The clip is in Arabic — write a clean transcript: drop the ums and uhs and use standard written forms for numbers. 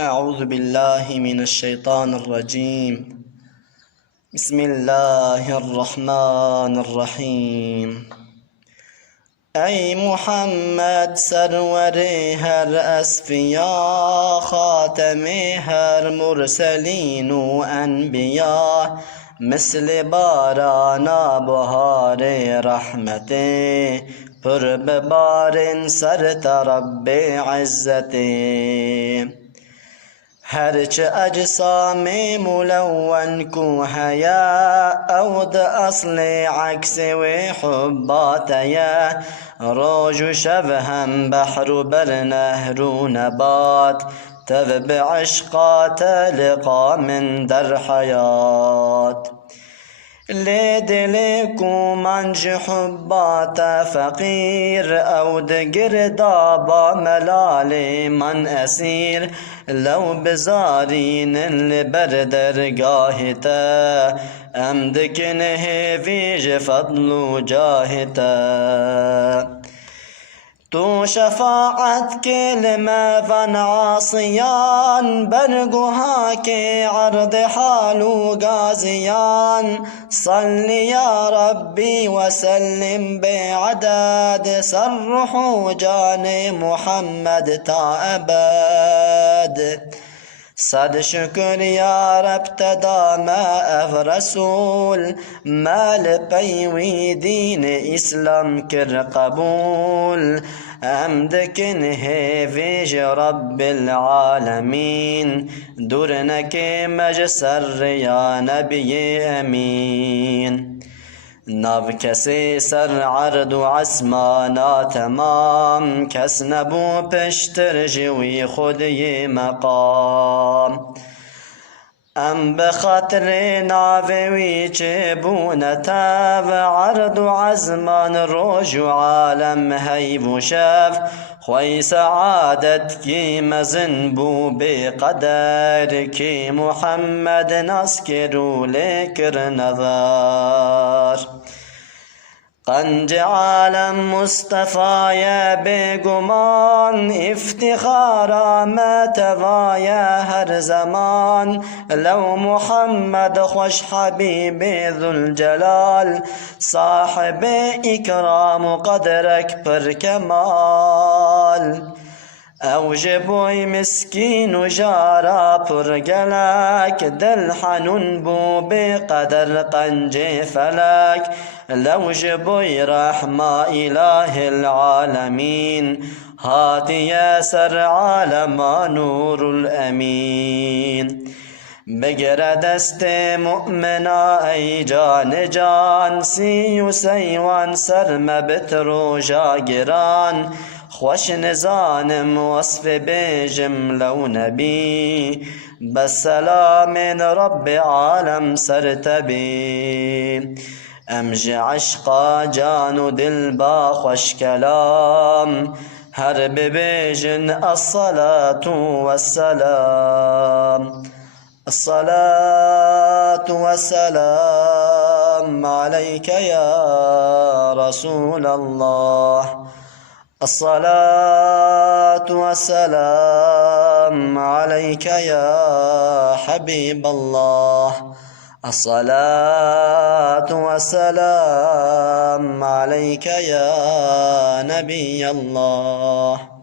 أعوذ بالله من الشيطان الرجيم. بسم الله الرحمن الرحیم. ای محمد سرور هر اصفیا، خاتم هر مرسلین و انبیا، مثل باران بهار رحمت، پر ببارن سرت رب عزت. هرچه اجسام ملون کو هیا، اود اصل عکس و حباتیا، روز و شب هم بحر و بر نهر و نبات، تو به عشقات لقا من در حیات. لدل کو منج حبات فقیر، اود گردابا ملال من اسیر، لو بزارین لبر درگاهتا، امدکنه فیج فضل و جاهتا. تو شفاعت کے لمن عاصیان، برگوها کے عرض حالو غازیان، صل یا ربی وسلم بعدد، سرحو جان محمد تا ابد. صد شکر یا رب تدام اف رسول، مال پیوی دین اسلام کر قبول، امدکن ہے ویج رب العالمین، دورنک مجسر یا نبی امین. ناو کسی سر عرض و عسمانا تمام، کس نبو پشتر جوی خودی مقام. ام بخاطر ناوی چه بونتا، و عرض و عزمان روج و عالم هی و شف، خوی سعادت کی مزن بو بقدر، کی محمد نسکرو لکر نظر. قنج عالم مصطفی بگمان، افتخارا متوایا هر زمان، لو محمد خوش حبیب ذوالجلال، صاحب اکرام قدرک پر کمال. اوجبوی مسکین و جارا پر گلک، دل حنون بو بقدر قنج فلک، لوجبوی رحمة إله العالمين، هاتي سر عالم نور الأمين. بگر دست مؤمنا ای جان جان، سی و سیوان سر مبترو جاگران، خوش نزانم وصف بجمله و نبی، بسلام رب عالم سرتبی. امج عشقا جان و دل با خوش کلام، هر ببیجن الصلاة والسلام. الصلاة والسلام عليك يا رسول الله، الصلاة والسلام عليك يا حبيب الله، الصلاة والسلام عليك يا نبي الله.